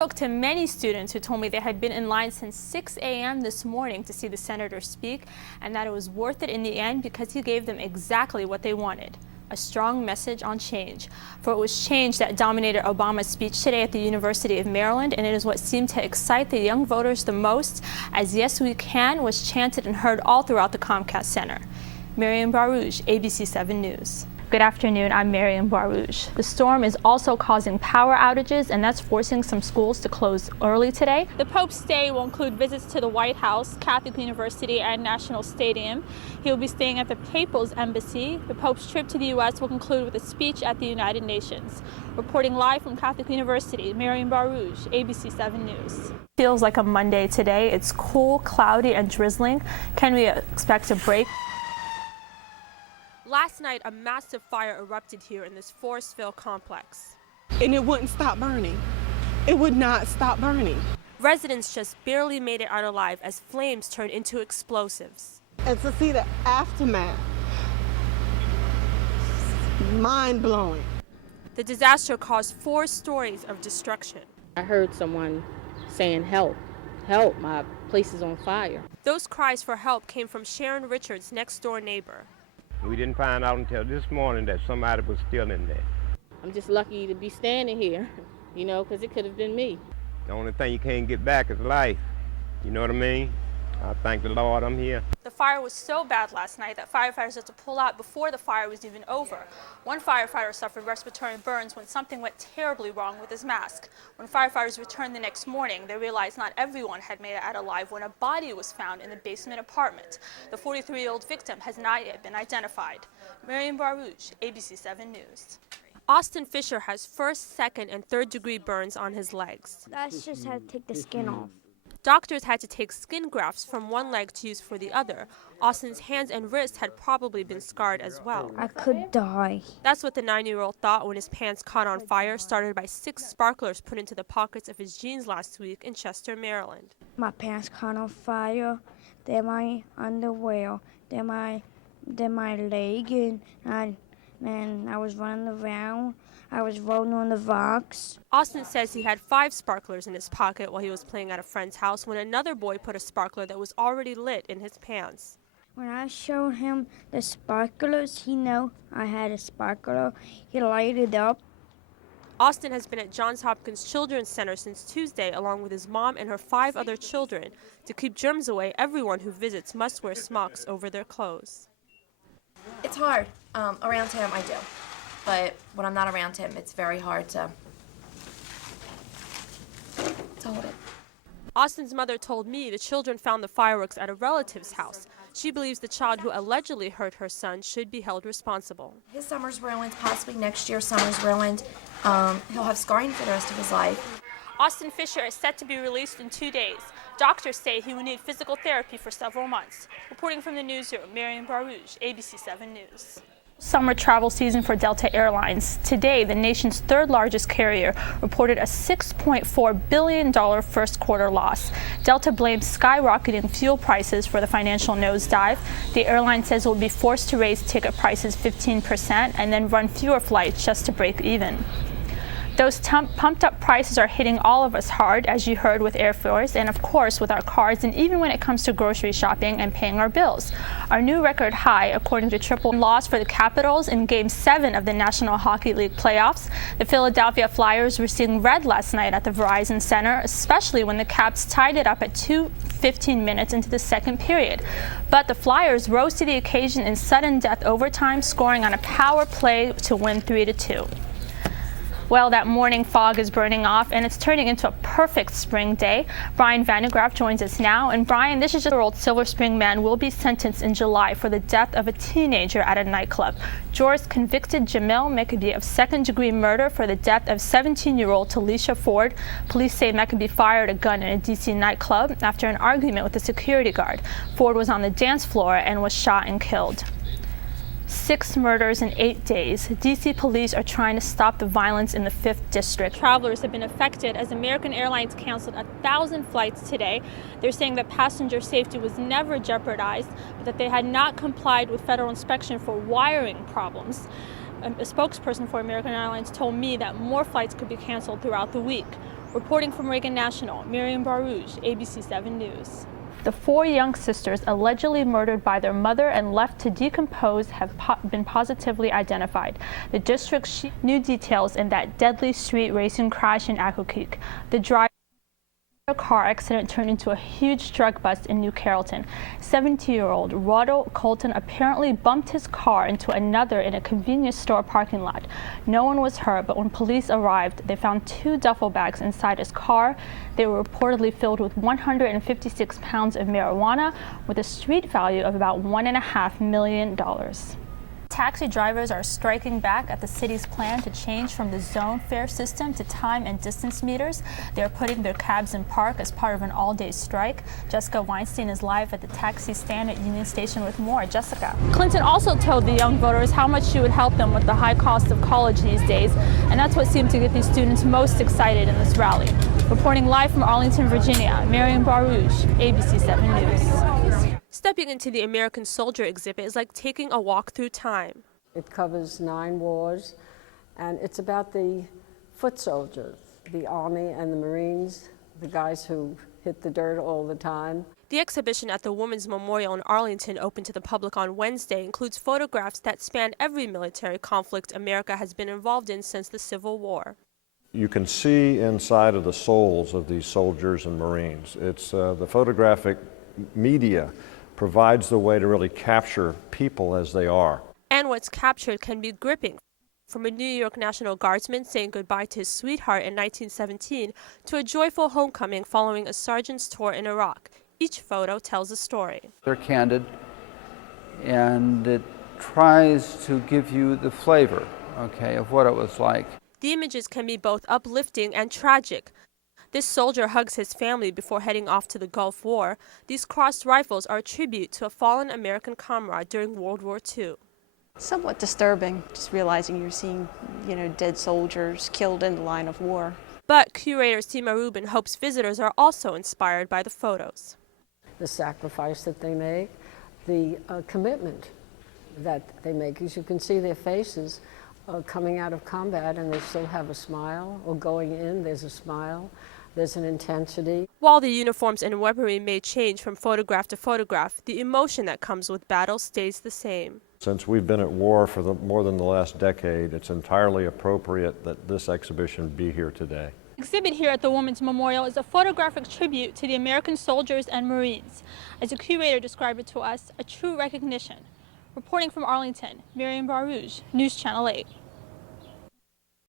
I spoke to many students who told me they had been in line since 6 a.m. this morning to see the senator speak, and that it was worth it in the end because he gave them exactly what they wanted: a strong message on change. For it was change that dominated Obama's speech today at the University of Maryland, and it is what seemed to excite the young voters the most, as "Yes, we can" was chanted and heard all throughout the Comcast Center. Meriam Bouarrouj, ABC 7 News. Good afternoon, I'm Meriam Bouarrouj. The storm is also causing power outages, and that's forcing some schools to close early today. The Pope's stay will include visits to the White House, Catholic University, and National Stadium. He will be staying at the Papal Embassy. The Pope's trip to the U.S. will conclude with a speech at the United Nations. Reporting live from Catholic University, Meriam Bouarrouj, ABC 7 News. Feels like a Monday today. It's cool, cloudy, and drizzling. Can we expect a break? Last night, a massive fire erupted here in this Forestville complex. And it wouldn't stop burning. It would not stop burning. Residents just barely made it out alive as flames turned into explosives. And to see the aftermath, mind-blowing. The disaster caused 4 stories of destruction. I heard someone saying, "Help, help, my place is on fire." Those cries for help came from Sharon Richards' next-door neighbor. We didn't find out until this morning that somebody was still in there. I'm just lucky to be standing here, you know, because it could have been me. The only thing you can't get back is life. You know what I mean? I thank the Lord I'm here. The fire was so bad last night that firefighters had to pull out before the fire was even over. One firefighter suffered respiratory burns when something went terribly wrong with his mask. When firefighters returned the next morning, they realized not everyone had made it out alive when a body was found in the basement apartment. The 43-year-old victim has not yet been identified. Meriam Bouarrouj, ABC 7 News. Austin Fisher has first, second, and third-degree burns on his legs. That's just how to take the skin off. Doctors had to take skin grafts from one leg to use for the other. Austin's hands and wrists had probably been scarred as well. I could die. That's what the 9-year-old thought when his pants caught on fire, started by 6 sparklers put into the pockets of his jeans last week in Chester, Maryland. My pants caught on fire. They're my underwear. They're my leg, and I was running around. I was rolling on the rocks. Austin says he had 5 sparklers in his pocket while he was playing at a friend's house when another boy put a sparkler that was already lit in his pants. When I showed him the sparklers, he knew I had a sparkler. He lighted up. Austin has been at Johns Hopkins Children's Center since Tuesday, along with his mom and her 5 other children. To keep germs away, everyone who visits must wear smocks over their clothes. It's hard. Around him, I do. But when I'm not around him, it's very hard to hold it. Austin's mother told me the children found the fireworks at a relative's house. She believes the child who allegedly hurt her son should be held responsible. His summer's ruined, possibly next year's summer's ruined. He'll have scarring for the rest of his life. Austin Fisher is set to be released in 2 days. Doctors say he will need physical therapy for several months. Reporting from the newsroom, Meriam Bouarrouj, ABC 7 News. Summer travel season for Delta Airlines. Today, the nation's 3rd largest carrier reported a $6.4 billion first quarter loss. Delta blames skyrocketing fuel prices for the financial nosedive. The airline says it will be forced to raise ticket prices 15% and then run fewer flights just to break even. Those pumped up prices are hitting all of us hard, as you heard, with airfares and of course with our cards, and even when it comes to grocery shopping and paying our bills. Our new record high, according to triple loss for the Capitals in Game 7 of the National Hockey League playoffs. The Philadelphia Flyers were seeing red last night at the Verizon Center, especially when the Caps tied it up at 2:15 minutes into the second period. But the Flyers rose to the occasion in sudden death overtime, scoring on a power play to win 3-2. Well, that morning fog is burning off, and it's turning into a perfect spring day. Brian Vandegraff joins us now. And Brian, this is just old Silver Spring man will be sentenced in July for the death of a teenager at a nightclub. Jurors convicted Jamil Maccabee of second-degree murder for the death of 17-year-old Talisha Ford. Police say Maccabee fired a gun in a D.C. nightclub after an argument with a security guard. Ford was on the dance floor and was shot and killed. 6 murders in 8 days. D.C. police are trying to stop the violence in the 5th District. Travelers have been affected as American Airlines canceled 1,000 flights today. They're saying that passenger safety was never jeopardized, but that they had not complied with federal inspection for wiring problems. A spokesperson for American Airlines told me that more flights could be canceled throughout the week. Reporting from Reagan National, Meriam Bouarrouj, ABC 7 News. The 4 young sisters allegedly murdered by their mother and left to decompose have been positively identified. The district new details in that deadly street racing crash in Aquakeek. The driver car accident turned into a huge drug bust in New Carrollton. 70-year-old Roddle Colton apparently bumped his car into another in a convenience store parking lot. No one was hurt, but when police arrived, they found 2 duffel bags inside his car. They were reportedly filled with 156 pounds of marijuana with a street value of about $1.5 million. Taxi drivers are striking back at the city's plan to change from the zone fare system to time and distance meters. They're putting their cabs in park as part of an all-day strike. Jessica Weinstein is live at the taxi stand at Union Station with more. Jessica. Clinton also told the young voters how much she would help them with the high cost of college these days, and that's what seemed to get these students most excited in this rally. Reporting live from Arlington, Virginia, Meriam Bouarrouj, ABC 7 News. Stepping into the American Soldier exhibit is like taking a walk through time. It covers 9 wars, and it's about the foot soldiers, the Army and the Marines, the guys who hit the dirt all the time. The exhibition at the Women's Memorial in Arlington, open to the public on Wednesday, includes photographs that span every military conflict America has been involved in since the Civil War. You can see inside of the souls of these soldiers and Marines. It's the photographic media provides the way to really capture people as they are. And what's captured can be gripping. From a New York National Guardsman saying goodbye to his sweetheart in 1917 to a joyful homecoming following a sergeant's tour in Iraq. Each photo tells a story. They're candid, and it tries to give you the flavor, okay, of what it was like. The images can be both uplifting and tragic. This soldier hugs his family before heading off to the Gulf War. These crossed rifles are a tribute to a fallen American comrade during World War II. Somewhat disturbing, just realizing you're seeing, dead soldiers killed in the line of war. But curator Seema Rubin hopes visitors are also inspired by the photos. The sacrifice that they make, the commitment that they make. As you can see their faces coming out of combat, and they still have a smile, or going in, there's a smile. There's an intensity. While the uniforms and weaponry may change from photograph to photograph, the emotion that comes with battle stays the same. Since we've been at war for more than the last decade, it's entirely appropriate that this exhibition be here today. Exhibit here at the Women's Memorial is a photographic tribute to the American soldiers and Marines. As a curator described it to us, a true recognition. Reporting from Arlington, Meriam Bouarrouj, News Channel 8.